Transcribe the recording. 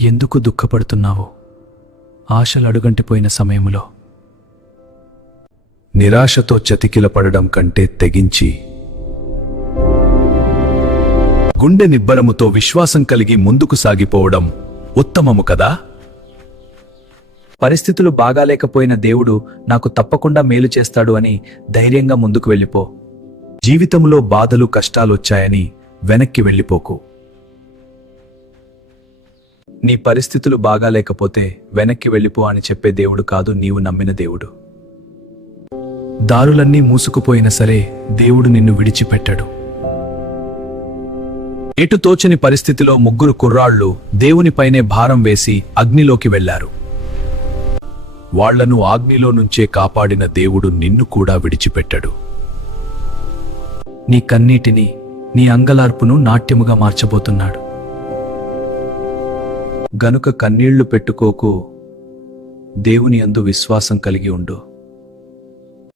ఎందుకు దుఃఖపడుతున్నావు? ఆశలు అడుగంటిపోయిన సమయంలో నిరాశతో చతికిలపడడం కంటే తెగించి గుండె నిబ్బరముతో విశ్వాసం కలిగి ముందుకు సాగిపోవడం ఉత్తమము కదా. పరిస్థితులు బాగాలేకపోయిన దేవుడు నాకు తప్పకుండా మేలు చేస్తాడు అని ధైర్యంగా ముందుకు వెళ్ళిపో. జీవితంలో బాధలు కష్టాలొచ్చాయని వెనక్కి వెళ్ళిపోకు. నీ పరిస్థితులు బాగాలేకపోతే వెనక్కి వెళ్ళిపో అని చెప్పే దేవుడు కాదు, నీవు నమ్మిన దేవుడు. దారులన్నీ మూసుకుపోయినా సరే దేవుడు నిన్ను విడిచిపెట్టాడు. ఎటు తోచని పరిస్థితిలో ముగ్గురు కుర్రాళ్ళు దేవునిపైనే భారం వేసి అగ్నిలోకి వెళ్లారు. వాళ్లను అగ్నిలో నుంచే కాపాడిన దేవుడు నిన్ను కూడా విడిచిపెట్టాడు. నీ కన్నీటిని, నీ అంగలార్పును నాట్యముగా మార్చబోతున్నాడు. గనుక కన్నీళ్లు పెట్టుకోకు, దేవుని యందు విశ్వాసం కలిగి ఉండు.